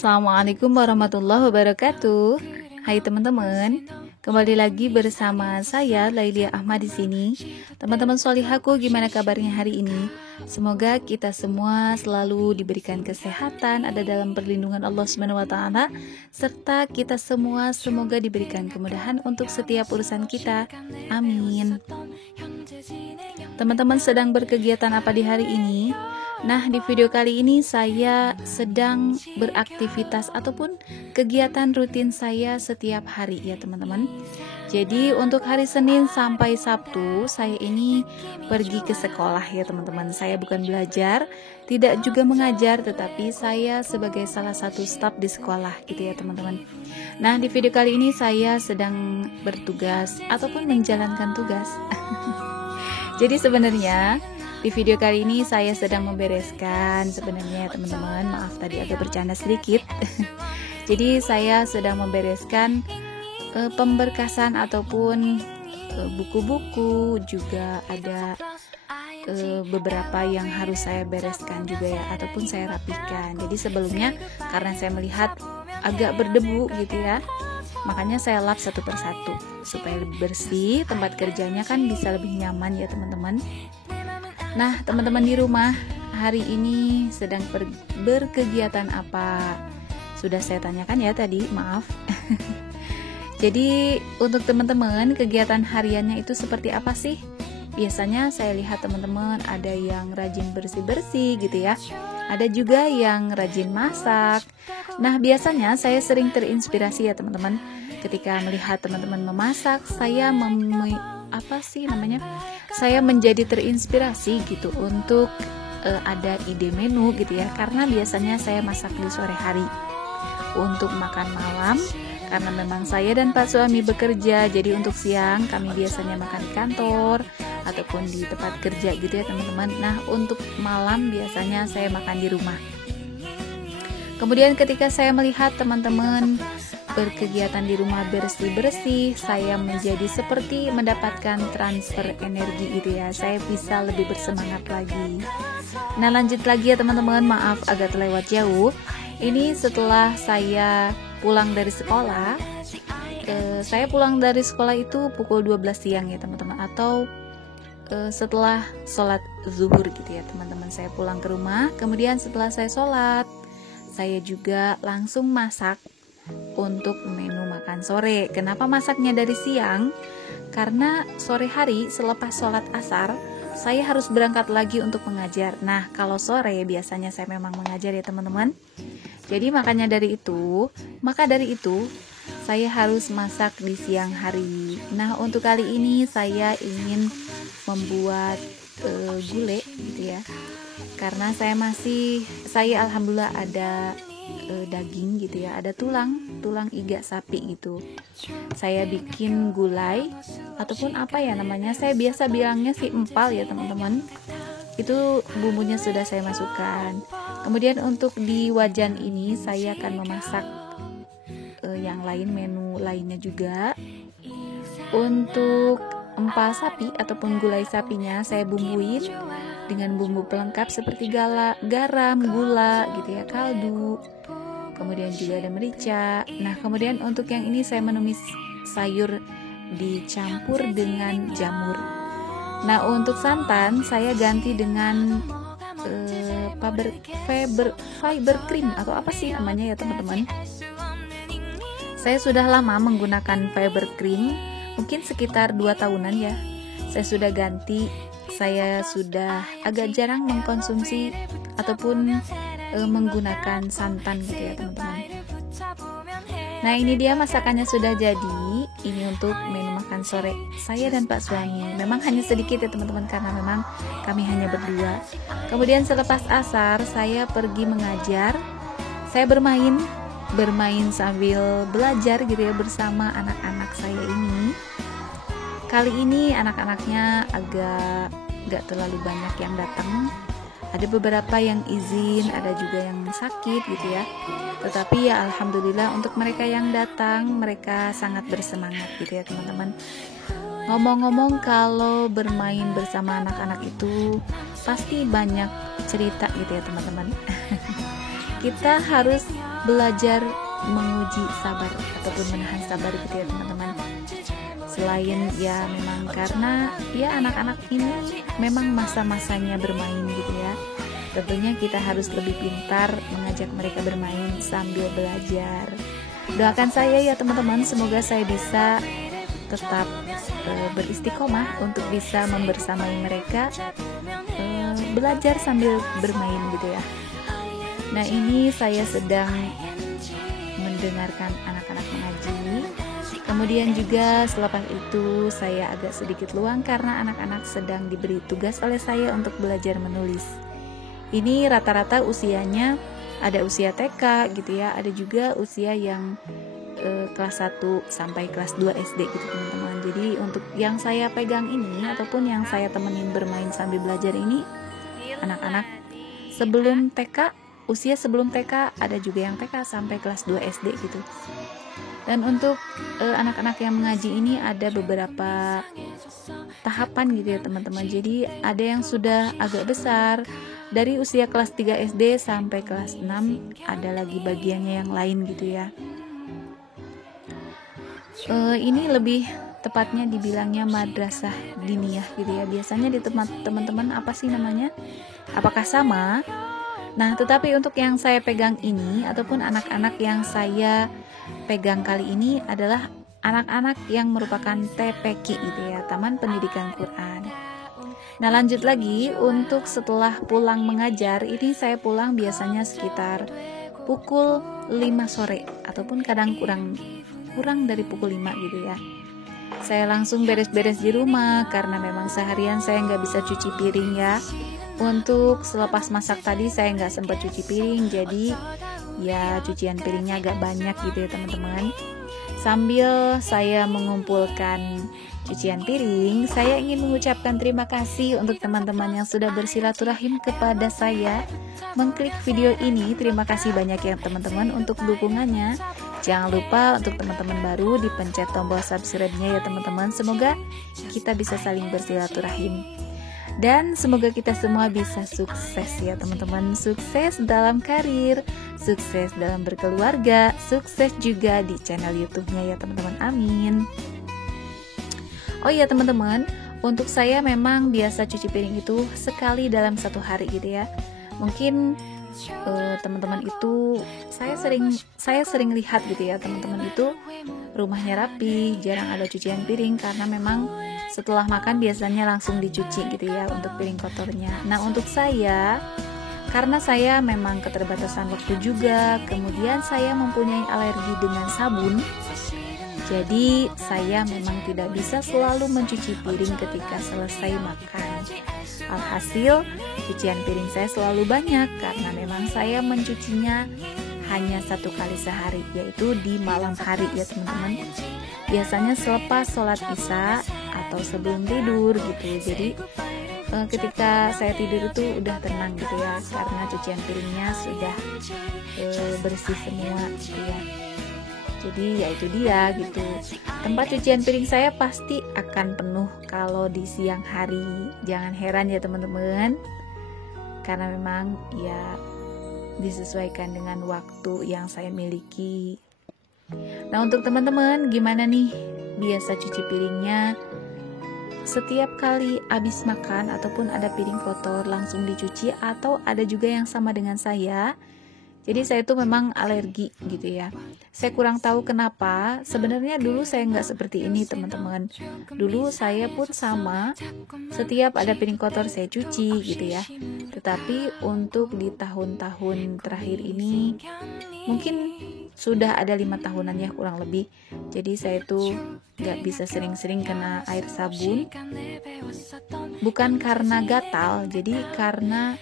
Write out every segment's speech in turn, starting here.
Assalamualaikum warahmatullahi wabarakatuh. Hai teman-teman, kembali lagi bersama saya Lailia Ahmad di sini. Teman-teman sholihaku, gimana kabarnya hari ini? Semoga kita semua selalu diberikan kesehatan, ada dalam perlindungan Allah Subhanahu wa taala, serta kita semua semoga diberikan kemudahan untuk setiap urusan kita. Amin. Teman-teman sedang berkegiatan apa di hari ini? Nah, di video kali ini saya sedang beraktivitas ataupun kegiatan rutin saya setiap hari ya teman-teman. Jadi untuk hari Senin sampai Sabtu saya ini pergi ke sekolah ya teman-teman. Saya bukan belajar, tidak juga mengajar, tetapi saya sebagai salah satu staf di sekolah gitu ya teman-teman. Nah, di video kali ini saya sedang bertugas ataupun menjalankan tugas. Jadi sebenarnya di video kali ini saya sedang membereskan sebenarnya teman-teman, maaf tadi agak bercanda sedikit. Jadi saya sedang membereskan pemberkasan ataupun buku-buku, juga ada beberapa yang harus saya bereskan juga ya, ataupun saya rapikan. Jadi sebelumnya karena saya melihat agak berdebu gitu ya, makanya saya lap satu persatu supaya lebih bersih, tempat kerjanya kan bisa lebih nyaman ya teman-teman. Nah, teman-teman di rumah hari ini sedang berkegiatan apa? Sudah saya tanyakan ya tadi, maaf. Jadi untuk teman-teman kegiatan hariannya itu seperti apa sih? Biasanya saya lihat teman-teman ada yang rajin bersih-bersih gitu ya. Ada juga yang rajin masak. Nah, biasanya saya sering terinspirasi ya teman-teman. Ketika melihat teman-teman memasak, saya saya menjadi terinspirasi gitu untuk ada ide menu gitu ya, karena biasanya saya masak di sore hari untuk makan malam, karena memang saya dan Pak suami bekerja. Jadi untuk siang kami biasanya makan di kantor ataupun di tempat kerja gitu ya teman-teman. Nah, untuk malam biasanya saya makan di rumah. Kemudian ketika saya melihat teman-teman berkegiatan di rumah bersih-bersih, saya menjadi seperti mendapatkan transfer energi gitu ya. Saya bisa lebih bersemangat lagi. Nah, lanjut lagi ya teman-teman, maaf agak terlewat jauh. Ini setelah saya pulang dari sekolah. Saya pulang dari sekolah itu pukul 12 siang ya teman-teman, atau setelah sholat zuhur gitu ya teman-teman. Saya pulang ke rumah, kemudian setelah saya sholat, saya juga langsung masak untuk menu makan sore. Kenapa masaknya dari siang? Karena sore hari selepas sholat asar saya harus berangkat lagi untuk mengajar. Nah, kalau sore biasanya saya memang mengajar ya teman-teman. Jadi maka dari itu saya harus masak di siang hari. Nah, untuk kali ini saya ingin membuat gulai gitu ya. Karena saya alhamdulillah ada daging gitu ya, ada tulang iga sapi gitu. Saya bikin gulai ataupun apa ya namanya, saya biasa bilangnya sih empal ya teman-teman. Itu bumbunya sudah saya masukkan. Kemudian untuk di wajan ini saya akan memasak yang lain, menu lainnya juga. Untuk empal sapi ataupun gulai sapinya saya bumbuin dengan bumbu pelengkap seperti garam, gula gitu ya, kaldu. Kemudian juga ada merica. Nah, kemudian untuk yang ini saya menumis sayur dicampur dengan jamur. Nah, untuk santan saya ganti dengan fiber cream atau apa sih namanya ya teman-teman. Saya sudah lama menggunakan fiber cream, mungkin sekitar 2 tahunan ya. Saya sudah ganti. Saya sudah agak jarang mengkonsumsi ataupun menggunakan santan gitu ya teman-teman. Nah, ini dia masakannya sudah jadi. Ini untuk menu makan sore saya dan Pak suami. Memang hanya sedikit ya teman-teman, karena memang kami hanya berdua. Kemudian selepas asar saya pergi mengajar. Saya bermain sambil belajar gitu ya bersama anak-anak saya ini. Kali ini anak-anaknya agak gak terlalu banyak yang datang. Ada beberapa yang izin, ada juga yang sakit gitu ya. Tetapi ya alhamdulillah untuk mereka yang datang, mereka sangat bersemangat gitu ya teman-teman. Ngomong-ngomong, kalau bermain bersama anak-anak itu pasti banyak cerita gitu ya teman-teman. Kita harus belajar menguji sabar ataupun menahan sabar gitu ya teman-teman. Selain ya memang karena ya anak-anak ini memang masa-masanya bermain gitu ya, tentunya kita harus lebih pintar mengajak mereka bermain sambil belajar. Doakan saya ya teman-teman, semoga saya bisa tetap beristiqomah untuk bisa membersamai mereka belajar sambil bermain gitu ya. Nah, ini saya sedang mendengarkan anak-anak mengaji. Kemudian juga selepas itu saya agak sedikit luang karena anak-anak sedang diberi tugas oleh saya untuk belajar menulis. Ini rata-rata usianya ada usia TK gitu ya, ada juga usia yang kelas 1 sampai kelas 2 SD gitu teman-teman. Jadi untuk yang saya pegang ini ataupun yang saya temenin bermain sambil belajar ini anak-anak sebelum TK, usia sebelum TK, ada juga yang TK sampai kelas 2 SD gitu. Dan untuk anak-anak yang mengaji ini ada beberapa tahapan gitu ya teman-teman. Jadi ada yang sudah agak besar, dari usia kelas 3 SD sampai kelas 6, ada lagi bagiannya yang lain gitu ya. Ini lebih tepatnya dibilangnya madrasah diniyah gitu ya. Biasanya di tempat teman-teman apa sih namanya? Apakah sama? Nah, tetapi untuk yang saya pegang ini ataupun anak-anak yang saya pegang kali ini adalah anak-anak yang merupakan TPQ gitu ya, Taman Pendidikan Quran. Nah, lanjut lagi untuk setelah pulang mengajar, ini saya pulang biasanya sekitar pukul 5 sore ataupun kadang kurang dari pukul 5 gitu ya. Saya langsung beres-beres di rumah karena memang seharian saya nggak bisa cuci piring ya. Untuk selepas masak tadi saya nggak sempat cuci piring, jadi ya cucian piringnya agak banyak gitu ya teman-teman. Sambil saya mengumpulkan cucian piring, saya ingin mengucapkan terima kasih untuk teman-teman yang sudah bersilaturahim kepada saya mengklik video ini. Terima kasih banyak ya teman-teman untuk dukungannya. Jangan lupa untuk teman-teman baru dipencet tombol subscribe-nya ya teman-teman. Semoga kita bisa saling bersilaturahim. Dan semoga kita semua bisa sukses ya teman-teman. Sukses dalam karir, sukses dalam berkeluarga, sukses juga di channel YouTube-nya ya teman-teman. Amin. Oh iya teman-teman, untuk saya memang biasa cuci piring itu sekali dalam 1 hari gitu ya. Mungkin teman-teman itu saya sering lihat gitu ya, teman-teman itu rumahnya rapi, jarang ada cucian piring karena memang setelah makan biasanya langsung dicuci gitu ya untuk piring kotornya. Nah, untuk saya karena saya memang keterbatasan waktu juga, kemudian saya mempunyai alergi dengan sabun. Jadi saya memang tidak bisa selalu mencuci piring ketika selesai makan. Alhasil, cucian piring saya selalu banyak karena memang saya mencucinya hanya 1 kali sehari, yaitu di malam hari ya teman-teman. Biasanya selepas sholat isya atau sebelum tidur gitu. Jadi ketika saya tidur itu udah tenang gitu ya, karena cucian piringnya sudah bersih semua gitu ya. Jadi ya itu dia gitu. Tempat cucian piring saya pasti akan penuh kalau di siang hari. Jangan heran ya teman-teman, karena memang ya disesuaikan dengan waktu yang saya miliki. Nah, untuk teman-teman gimana nih biasa cuci piringnya? Setiap kali habis makan ataupun ada piring kotor langsung dicuci, atau ada juga yang sama dengan saya? Jadi saya tuh memang alergi gitu ya. Saya kurang tahu kenapa. Sebenarnya dulu saya nggak seperti ini teman-teman. Dulu saya pun sama. Setiap ada piring kotor saya cuci gitu ya. Tetapi untuk di tahun-tahun terakhir ini, mungkin sudah ada 5 tahunan ya kurang lebih. Jadi saya tuh nggak bisa sering-sering kena air sabun. Bukan karena gatal, jadi karena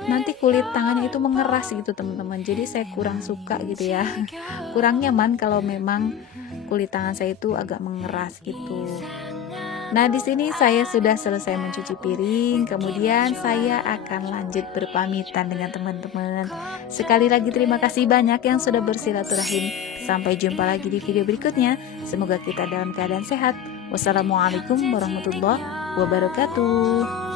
nanti kulit tangannya itu mengeras gitu teman-teman. Jadi saya kurang suka gitu ya, kurang nyaman kalau memang kulit tangan saya itu agak mengeras gitu. Nah, di sini saya sudah selesai mencuci piring, kemudian saya akan lanjut berpamitan dengan teman-teman. Sekali lagi terima kasih banyak yang sudah bersilaturahim. Sampai jumpa lagi di video berikutnya. Semoga kita dalam keadaan sehat. Wassalamualaikum warahmatullahi wabarakatuh.